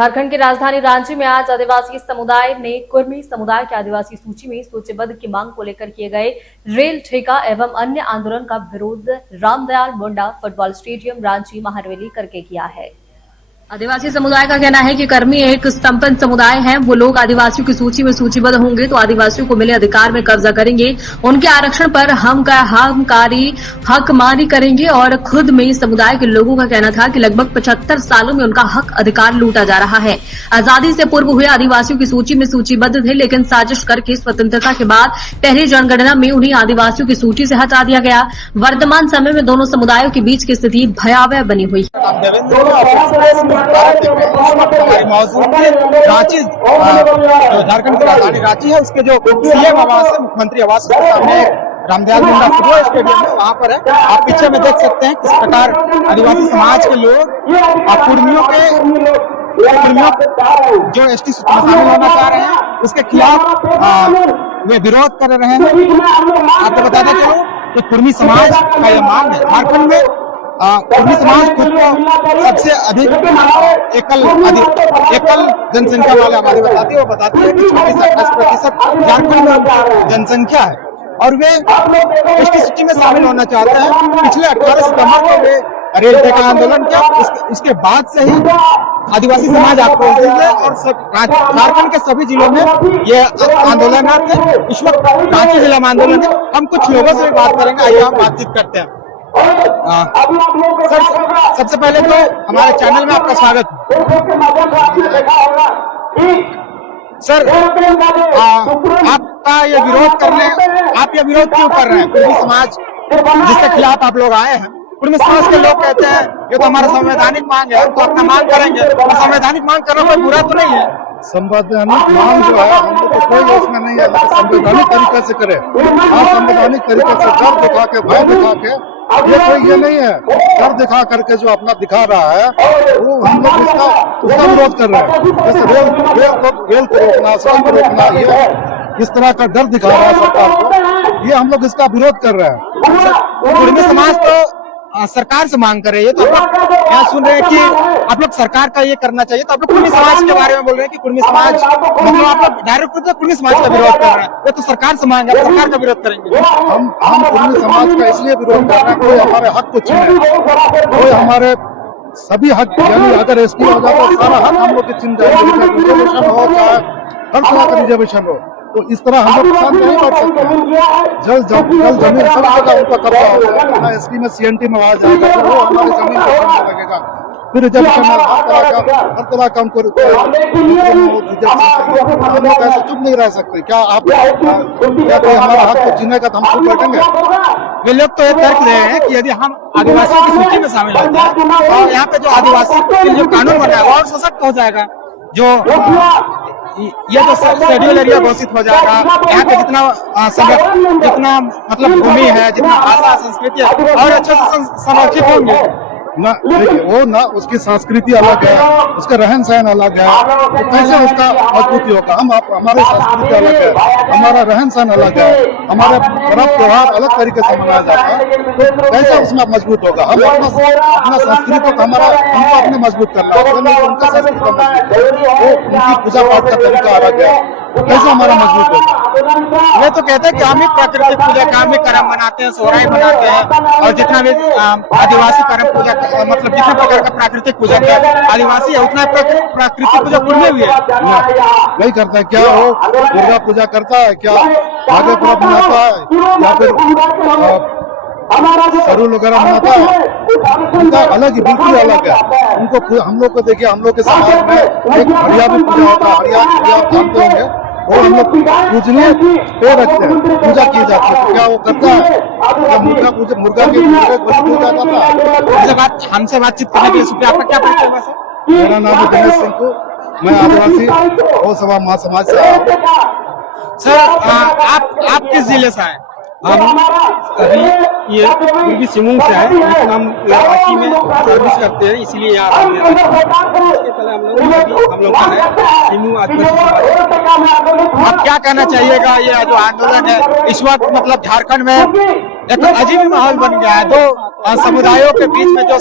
झारखंड की राजधानी रांची में आज आदिवासी समुदाय ने कुर्मी समुदाय के आदिवासी सूची में सूचीबद्ध की मांग को लेकर किए गए रेल ठेका एवं अन्य आंदोलन का विरोध रामदयाल मुंडा फुटबॉल स्टेडियम रांची महारवेली करके किया है। आदिवासी समुदाय का कहना है कि कर्मी एक संपन्न समुदाय है। वो लोग आदिवासियों की सूची में सूचीबद्ध होंगे तो आदिवासियों को मिले अधिकार में कब्जा करेंगे, उनके आरक्षण पर हकमारी करेंगे। और खुद में समुदाय के लोगों का कहना था कि लगभग 75 सालों में उनका हक अधिकार लूटा जा रहा है। आजादी से पूर्व हुए आदिवासियों की सूची में सूचीबद्ध थे, लेकिन साजिश करके स्वतंत्रता के बाद पहली जनगणना में उन्हें आदिवासियों की सूची से हटा दिया गया। वर्तमान समय में दोनों समुदायों के बीच की स्थिति भयावह बनी हुई है। मौजूद रांची जो झारखंड की राजधानी रांची है, उसके जो सीएम आवास है, मुख्यमंत्री आवास के सामने रामदयाल मुंडा फुटबॉल स्टेडियम है, वहाँ पर है। आप पीछे में देख सकते हैं किस प्रकार आदिवासी समाज के लोग कुर्मियों जो एसटी सूची में शामिल होना चाह रहे हैं, उसके खिलाफ वे विरोध कर रहे हैं। आपको बताते चलो तो कुर्मी समाज का यह मांग है। झारखंड में कुर्मी समाज खुद को सबसे अधिक एकल जनसंख्या वाले आबादी बताती है। वो बताती है कि 26-28% झारखंड में जनसंख्या है और वे एसटी सूची में शामिल होना चाहते हैं। पिछले 18 सितंबर को वे रेल ठेका आंदोलन किया, उसके बाद से ही आदिवासी समाज आपको और झारखंड के सभी जिलों में ये आंदोलन थे। इस वक्त रांची जिला में आंदोलन है। हम कुछ लोगों से भी बात करेंगे, आइए हम बातचीत करते हैं। सर, सबसे पहले तो हमारे चैनल में आपका स्वागत सर। आपका ये आप ये विरोध क्यों कर रहे हैं? कुर्मी समाज जिसके खिलाफ आप लोग आए हैं, कुर्मी समाज के लोग कहते हैं ये तो हमारा संवैधानिक मांग है, तो अपना मांग करेंगे। तो संवैधानिक मांग करना कोई बुरा तो नहीं है। संवैधानिक मांग जो है हम लोग को कोई उसमें नहीं है, संवैधानिक तरीके से करे। संवैधानिक तरीके से डर दिखा के, भय दिखा के, ये नहीं है। डर दिखा करके जो अपना दिखा रहा है वो हम लोग उसका विरोध कर रहे हैं। जैसे रेल को रोकना, सड़क को रोकना, ये इस तरह का डर दिखा रहा है सरकार को, ये हम लोग इसका विरोध कर रहे हैं। कुर्मी समाज तो सरकार से मांग कर रही है, तो यहाँ सुन रहे हैं कि आप लोग सरकार का ये करना चाहिए, तो आप लोग कुर्मी समाज के बारे में बोल रहे हैं कि कुर्मी समाज मतलब आप लोग डायरेक्ट रूप से कुर्मी समाज का विरोध कर रहे हैं। ये तो सरकार से मांग है, सरकार का विरोध करेंगे। हम कुर्मी समाज का इसलिए विरोध कर रहे हैं, कोई हमारे हक को छीने, कोई हमारे सभी हक, यानी अगर एसटी हो जाए तो सारा हक हम लोग के छीन जाएंगे। रिजर्वेशन हो चाहे हर तरह का रिजर्वेशन हो, तो इस तरह हम लोग साथ नहीं बढ़ सकते। जल जमीन सब जगह उनका कब्जा होगा। एसटी में सीएनटी में आ जाएगा तो वो हमारी जमीन को करने लगेगा। फिर रिजर्वेशन हर तरह का हमको हम लोग ऐसे चुप नहीं रह सकते। क्या कोई हमारा हक को जीने का तो हम चुप बैठेंगे? वे लोग तो ये तर्क दे रहे हैं कि यदि हम आदिवासियों की सूची में शामिल होते हैं और यहाँ पे जो आदिवासी जो कानून बना है और सशक्त हो जाएगा, जो ये जो शेड्यूल एरिया घोषित हो जाएगा, यहाँ पे जितना मतलब भूमि है, जितना भाषा संस्कृति है और अच्छे से संरक्षित होंगे ना। देखिए वो ना, उसकी संस्कृति अलग है, उसका रहन सहन अलग है, तो कैसे उसका मजबूती होगा? हमारे संस्कृति अलग है, हमारा रहन सहन अलग है, हमारे पर्व त्योहार अलग तरीके से मनाया जाता है, तो कैसे उसमें मजबूत होगा? हम अपना संस्कृति को हमको अपने मजबूत करना है, उनका संस्कृति उनकी पूजा पाठ का तरीका अलग है, तो कैसे हमारा मजबूत होगा? वे तो कहते हैं कि हम ही प्राकृतिक पूजा का हम ही कर्म मनाते हैं, सोहराई मनाते हैं, और जितना भी आदिवासी कर्म पूजा मतलब जितने प्रकार का प्राकृतिक पूजा का आदिवासी है उतना प्राकृतिक पूजा कुर्मी भी है नहीं करता है। क्या वो दुर्गा पूजा करता है? क्या आगे पर्व मनाता है? या फिर सरूल वगैरह मनाता है? उनका अलग ही, बिल्कुल अलग है। उनको हम लोग को देखिए, हम लोग के समाज में एक हरिया भी पूजा होता है। हरिया पूजा आप जानते होंगे, और हम लोग पूजनीय पेड़ रखते हैं, पूजा की जाती है। क्या वो करता है? मुर्गा की पूजा करता है। हमसे बातचीत करने के लिए शुक्रिया। आपका क्या परिचय हुआ सर? मेरा नाम है दिनेश सिंह को, मैं आदिवासी गौ सभा महासमाज से आया हूँ। सर आप किस जिले से आए? हम अभी ये पूर्वी सिंहभूम से है, लेकिन हम रांची में सर्विस करते हैं, इसलिए यहाँ इसके पहले हम लोग का है सिंहभूम आदिवासी। आप क्या कहना चाहिएगा? ये जो आंदोलन है इस वक्त मतलब झारखंड में एक अजीब माहौल बन गया है। दो समुदायों के बीच में जो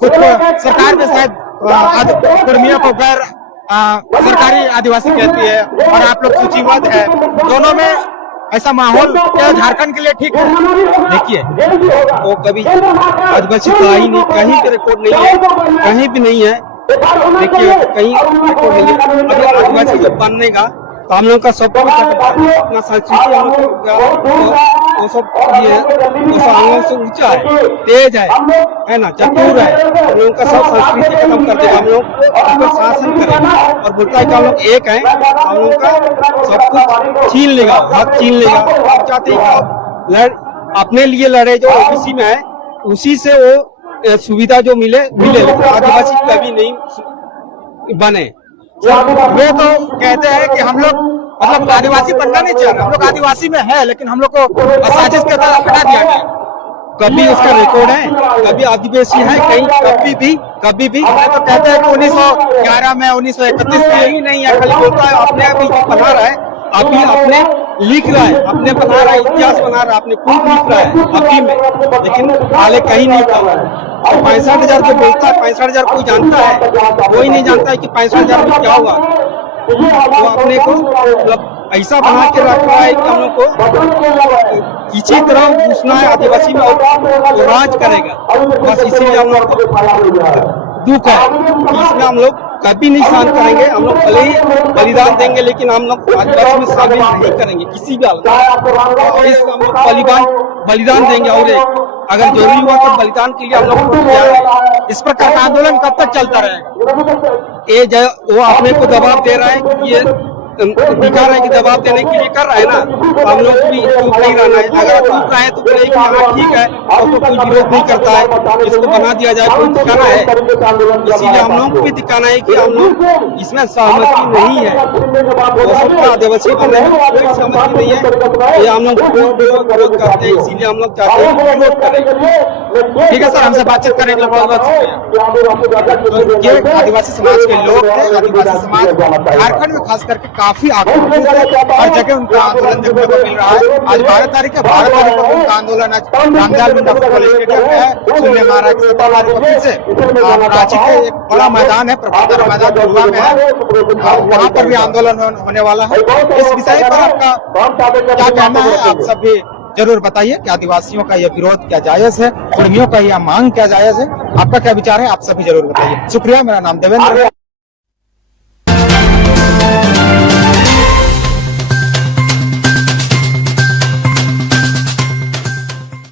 कुछ सरकार में शायद कुर्मियों को गैर सरकारी आदिवासी कहती है और आप लोग सूचीबद्ध है, दोनों में ऐसा माहौल क्या झारखंड के लिए ठीक है? देखिए, वो कभी आदिवासी का ही नहीं, कहीं पे रिकॉर्ड नहीं है, कहीं भी नहीं है। देखिए, कहीं रिकॉर्ड नहीं है। अगर आदिवासी जब बनने का तो हम लोग का सब अपना संस्कृति हम लोग वो सब ये हम लोग से ऊंचा है, तेज है ना, चतुर है। हम लोग का सब संस्कृति खत्म कर देगा, हम लोग ऊपर शासन करेंगे और बोलता है कि हम लोग एक हैं, हम लोग का सब कुछ छीन लेगा, हक छीन लेगा। आप चाहते हैं कि आप अपने लिए लड़े, जो ओबीसी में है उसी से वो सुविधा जो मिले, लेकिन आदिवासी कभी नहीं बने। वे तो कहते हैं कि हम लोग मतलब आदिवासी बनना नहीं चाह रहे, हम लोग आदिवासी में है लेकिन हम लोग को साजिश के तहत हटा दिया गया। कभी उसका रिकॉर्ड है, कभी आदिवासी है कहीं, कभी भी तो कहते हैं कि 1911 में 1931 में यही नहीं है, खाली बोलता है अपने अभी बना रहा है, अभी अपने लिख रहा है, अपने बना रहा है, इतिहास बना रहा है, अपने खुद लिख रहा है अभी में, लेकिन हाले कहीं नहीं था। 65,000 जो बोलता है, 65,000 कोई जानता है? कोई नहीं जानता है कि 65,000 में क्या हुआ। वो अपने को मतलब ऐसा बना के रख रहा है कि हम लोग को किसी तरह घुसना है आदिवासी में और वो राज करेगा, बस इसीलिए हम लोग दुख है कि इसमें हम लोग कभी नहीं शांत करेंगे। हम लोग भले ही बलिदान देंगे लेकिन हम लोग आदिवासी में शामिल नहीं करेंगे किसी भी हालत में। इस हम लोग बलिदान देंगे और अगर जरूरी हुआ तो बलिदान के लिए हम लोग तैयार हैं। इस प्रकार का आंदोलन कब तक चलता रहेगा? ये वो अपने को दबाव दे रहा है कि ये दिखा रहा है कि दबाव देने के लिए कर रहा है ना, तो हम लोग भी चुप नहीं रहना है। अगर चुप रहे तो बोले कि हाँ ठीक है, तो कोई विरोध नहीं करता है, इसको बना दिया जाए, कोई दिखाना है। इसीलिए हम लोग भी दिखाना है कि हम लोग इसमें सहमति नहीं है। वो सबका आदिवासी बने हैं, कोई सहमति नहीं है, ये हम लोग विरोध करते हैं। इसीलिए हम लोग चाहते हैं कि विरोध करें। ठीक है सर, हमसे बातचीत करने के लिए बहुत बहुत शुक्रिया। तो ये आदिवासी समाज के लोग थे। आदिवासी समाज झारखंड में खास करके काफी आक्रोशित है, हर जगह उनका आंदोलन देखने को मिल रहा है। आज 12 तारीख को उनका आंदोलन आज रामदयाल मुंडा फुटबॉल स्टेडियम में है। सुनने महाराज की 17 तारीख को फिर से रांची के एक बड़ा मैदान है, प्रभाकर मैदान दुर्गा में है, वहाँ पर भी आंदोलन होने वाला है। इस विषय पर आपका क्या कहना है, आप सब भी जरूर बताइए कि आदिवासियों का यह विरोध क्या जायज है, कुर्मियों का यह मांग क्या जायज है, आपका क्या विचार है, आप सभी जरूर बताइए। शुक्रिया, मेरा नाम देवेंद्र है।